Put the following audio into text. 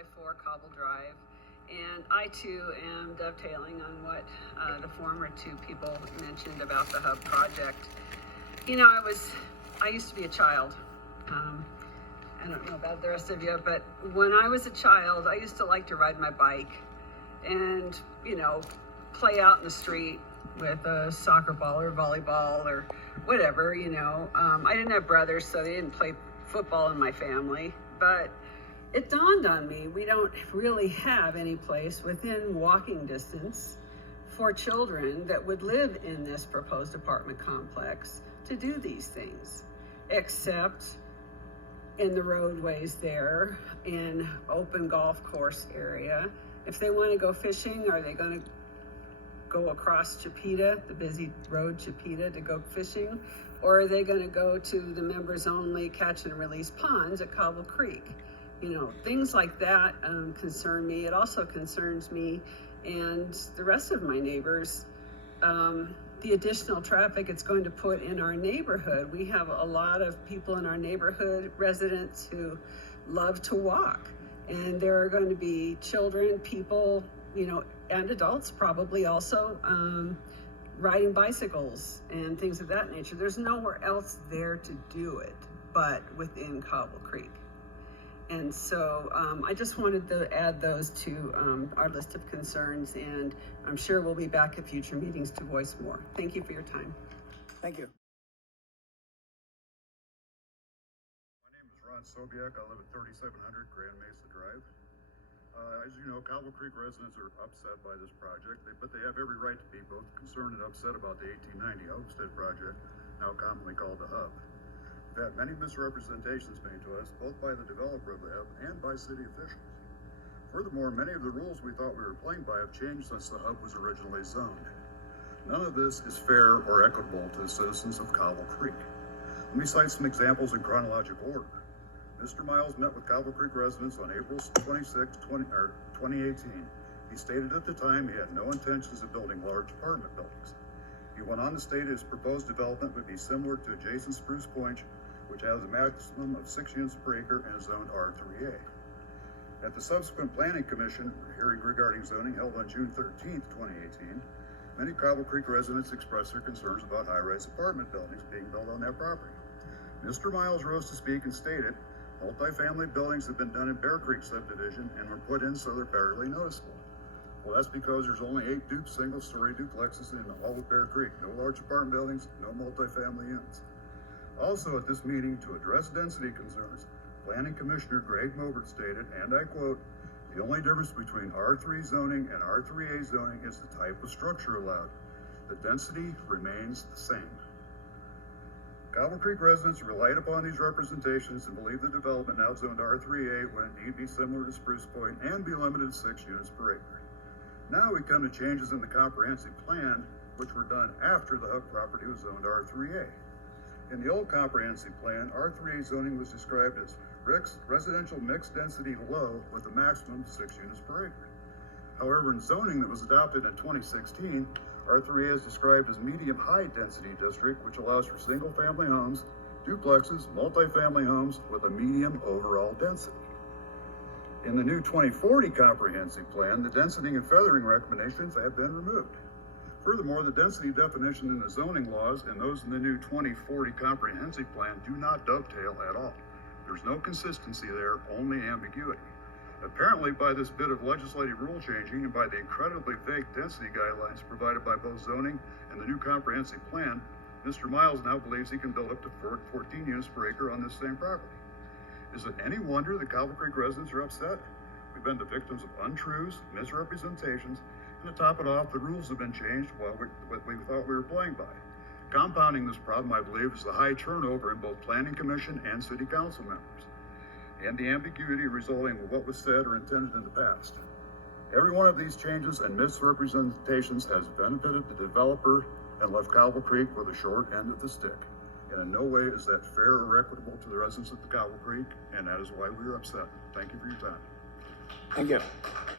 4x4 cobble drive. And I too am dovetailing on what the former two people mentioned about the hub project. You know, I used to be a child. I don't know about the rest of you, but when I was a child, I used to like to ride my bike and, you know, play out in the street with a soccer ball or volleyball or whatever, you know. I didn't have brothers, so they didn't play football in my family, but it dawned on me, we don't really have any place within walking distance for children that would live in this proposed apartment complex to do these things, except in the roadways there, in open golf course area. If they want to go fishing, are they going to go across Chipeta, the busy road Chipeta, to go fishing? Or are they going to go to the members only catch and release ponds at Cobble Creek? You know, things like that concern me. It also concerns me and the rest of my neighbors, the additional traffic it's going to put in our neighborhood. We have a lot of people in our neighborhood, residents who love to walk, and there are going to be children, people, you know, and adults probably also riding bicycles and things of that nature. There's nowhere else there to do it but within Cobble Creek. And so I just wanted to add those to our list of concerns, and I'm sure we'll be back at future meetings to voice more. Thank you for your time. Thank you. My name is Sobieck. I live at 3700 Grand Mesa Drive. As you know, Cobble Creek residents are upset by this project, but they have every right to be both concerned and upset about the 1890 Homestead project, now commonly called the Hub. We've had many misrepresentations made to us, both by the developer of the Hub and by city officials. Furthermore, many of the rules we thought we were playing by have changed since the Hub was originally zoned. None of this is fair or equitable to the citizens of Cobble Creek. Let me cite some examples in chronological order. Mr. Miles met with Cobble Creek residents on April 26, 2018. He stated at the time he had no intentions of building large apartment buildings. He went on to state his proposed development would be similar to adjacent Spruce Point, which has a maximum of 6 units per acre and is zoned R3A. At the subsequent Planning Commission hearing regarding zoning held on June 13, 2018, many Cobble Creek residents expressed their concerns about high-rise apartment buildings being built on that property. Mr. Miles rose to speak and stated, multifamily buildings have been done in Bear Creek subdivision and were put in so they're barely noticeable. Well, that's because there's only 8 single-story duplexes in all of Bear Creek. No large apartment buildings, no multifamily units. Also at this meeting, to address density concerns, Planning Commissioner Greg Mobert stated, and I quote, "The only difference between R3 zoning and R3A zoning is the type of structure allowed. The density remains the same." Cobble Creek residents relied upon these representations and believe the development now zoned R3A would indeed be similar to Spruce Point and be limited to 6 units per acre. Now we come to changes in the comprehensive plan, which were done after the Hub property was zoned R3A. In the old comprehensive plan, R3A zoning was described as residential mixed density low with a maximum of 6 units per acre. However, in zoning that was adopted in 2016, R3A is described as medium high density district, which allows for single family homes, duplexes, multifamily homes with a medium overall density. In the new 2040 comprehensive plan, the density and feathering recommendations have been removed. Furthermore, the density definition in the zoning laws and those in the new 2040 comprehensive plan do not dovetail at all. There's no consistency there, only ambiguity. Apparently, by this bit of legislative rule changing and by the incredibly vague density guidelines provided by both zoning and the new comprehensive plan, Mr. Miles now believes he can build up to 14 units per acre on this same property. Is it any wonder that Cobble Creek residents are upset? We've been the victims of untruths, misrepresentations, and to top it off, the rules have been changed while what we thought we were playing by. Compounding this problem, I believe, is the high turnover in both Planning Commission and City Council members, and the ambiguity resulting in what was said or intended in the past. Every one of these changes and misrepresentations has benefited the developer and left Cobble Creek with a short end of the stick. And in no way is that fair or equitable to the residents of the Cobble Creek, and that is why we are upset. Thank you for your time. Thank you.